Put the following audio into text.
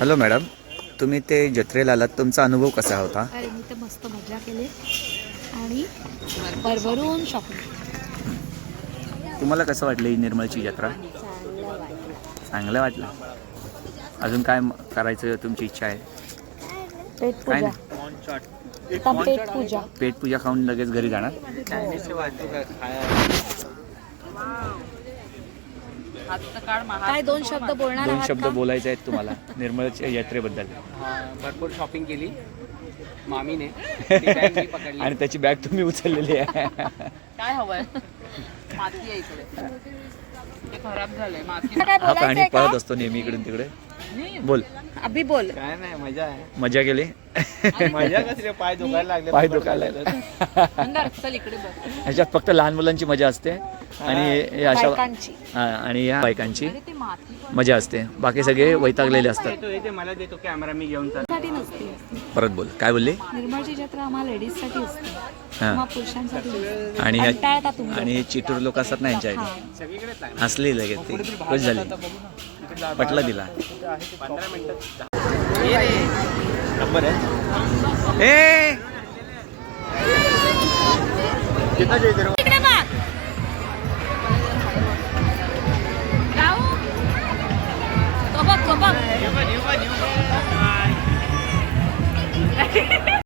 Hello madam, तुम्ही ते जत्रेला आलात, तुमचा अनुभव कसा होता? अरे मी तर मस्त मजा केली आणि भरभरून शॉपिंग. तुम्हाला कसं वाटलं ही निर्मळची जत्रा? चांगलं वाटलं. अजून काय करायचं तुमची इच्छा आहे? पेट काय पूजा. नाही, आता पेट पूजा. पेट पूजा खाऊन लगेच घरी जाणार? काय दोन शब्द बोलणार दोन आहात शब्द का? बोलायचे आहेत तुम्हाला निर्मळच्या यात्रेबद्दल. भरपूर शॉपिंग केली मामीने. ती bag मी पकडली. आणि त्याची बॅग तुम्ही उचललेली आहे. काय हवंय? माती आहे इकडे. ते खराब झालंय माती. काय हा प्राणी बोलायचंय पळत का? असतो नेहमी इकडून तिकडे. बोल. अभि बोल. काय नाही मजा आहे. मजा केली? मजा कसली पाय दुखायला लागले. पाय दुखायला अंगार, चल इकडे बघ. ह्याच्यात फक्त लहान मुलांची मजा असते आणि हे अशा बायकांची. आणि या बायकांची अरे ते माती मजा असते. बाकी सगळे वैतागलेले असतात. येतो येते मला देतो कॅमेरा मी घेऊन चालतो. साठी नसते. परत बोल, काय बोलली? निर्मळची जत्रा आम्हाला लेडीज साठी असते. हां. मग पुरुषांसाठी नसते. आणि कंटाळता तुम्ही. आणि चिटूर लोक असतात ना यांच्या हां. सगळीकडेच लागले. हसली लगेच ती खुश झाली, पटलं तिला. 15 मिनिटं. नंबर आहे. ए